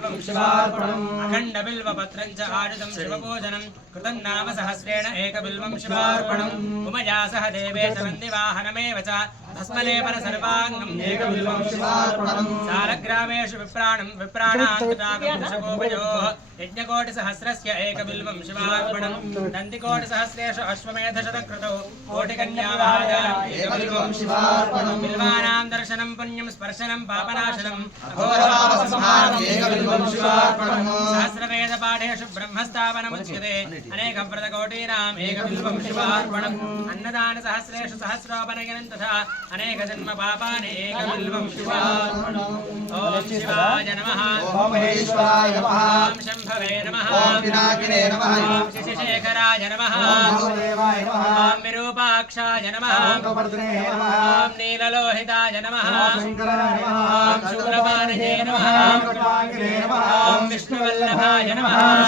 बिल्वं शिवार्पणम् अखण्ड बिल्वपत्रं च आयुधं शिवपूजनं कृतं नाम सहस्रेण एकबिल्वं शिवार्पणम् उमया सह देवेश नन्दिवाहनमेव च तस्मने परसर्वाङ्गम् एकबिल्वं शिवार्पणम् सालग्रामेषु विप्राणान्तरागोपयोः यज्ञकोटिसहस्रस्य एकबिल्वं शिवार्पणम् नन्दिकोटिसहस्रेषु अश्वमेधशतक्रतौ कोटिकन्यावाहारम् एकबिल्वं शिवार्पणम् बिल्वानां दर्शनं पुण्यं स्पर्शनं पापनाशनम् अघोरपापसंहारम् एकबिल्वं शिवार्पणम् सहस्रवेदपाठेषु ब्रह्मस्थापनमुच्यते अनेकव्रतकोटीनाम् एकबिल्वं शिवार्पणम् अन्नदानसहस्रेषु सहस्रोपनयनं तथा अनेकजन्म पापानि एकबिल्वं शिवार्पणम् ॐ शिवाय नमः ॐ महेश्वराय नमः ॐ शम्भवे नमः ॐ पिनाकिने नमः ॐ शशिशेखराय नमः ॐ देवाय नमः ॐ विरूपाक्षाय नमः ॐ कपर्दने नमः ॐ नीललोहिताय नमः ॐ शङ्कराय नमः ॐ शूलपाणये नमः ॐ कटाङ्गिने नमः ॐ विष्णुवल्लभाय नमः